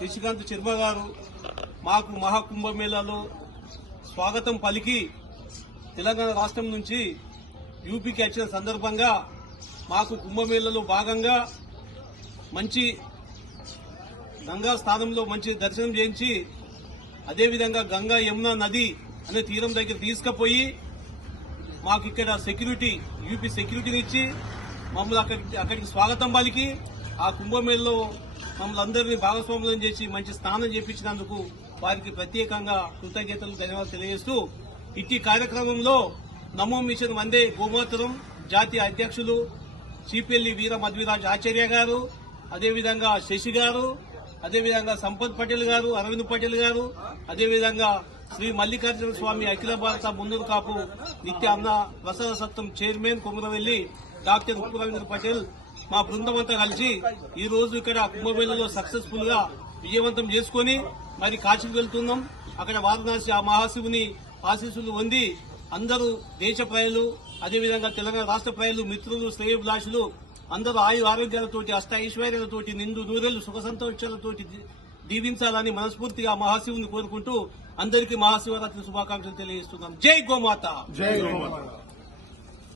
శశికాంత్ శర్మ గారు మాకు మహాకుంభమేళాలో స్వాగతం పలికి తెలంగాణ రాష్ట్రం నుంచి యూపీకి వచ్చిన సందర్భంగా మాకు కుంభమేళలో భాగంగా మంచి గంగా స్థానంలో మంచి దర్శనం చేయించి అదేవిధంగా గంగా యమున నది అనే తీరం దగ్గర తీసుకుపోయి మాకు ఇక్కడ సెక్యూరిటీ యూపీ సెక్యూరిటీని ఇచ్చి మమ్మల్ని అక్కడికి అక్కడికి స్వాగతం పలికి ఆ కుంభమేళలో మమ్మల్ని అందరినీ భాగస్వాములను చేసి మంచి స్నానం చేపించినందుకు వారికి ప్రత్యేకంగా కృతజ్ఞతలు ధన్యవాదాలు తెలియజేస్తూ ఇట్టి కార్యక్రమంలో నమో మిషన్ వందే గోమాతరం జాతీయ అధ్యక్షులు సిపిఎల్లి వీర మధ్విరాజ్ ఆచార్య గారు అదేవిధంగా శశి గారు అదేవిధంగా సంపత్ పటేల్ గారు అరవింద్ పటేల్ గారు అదేవిధంగా శ్రీ మల్లికార్జున స్వామి అఖిల భారత ముందుకు కాపు నిత్య అన్న ప్రసాద సత్వం చైర్మన్ కొమరవెల్లి డాక్టర్ ఉప్పు రవీంద్ర పటేల్ మా బృందం అంతా కలిసి ఈ రోజు ఇక్కడ కుంభమేళలో సక్సెస్ఫుల్గా విజయవంతం చేసుకుని మరి కాశీకి వెళ్తున్నాం. అక్కడ వారణాసి ఆ మహాశివుని ఆశీస్సులు పొంది అందరూ దేశ ప్రజలు అదేవిధంగా తెలంగాణ రాష్ట్ర ప్రజలు మిత్రులు శ్రేయభిలాషులు అందరూ ఆయు ఆరోగ్యాలతోటి అష్ట ఐశ్వర్యాలతోటి నిండు నూరేళ్ళు సుఖ సంతోషాలతోటి దీవించాలని మనస్ఫూర్తిగా మహాశివుని కోరుకుంటూ అందరికీ మహాశివరాత్రి శుభాకాంక్షలు తెలియజేస్తున్నాం. జై గోమాత! జై గోమాత!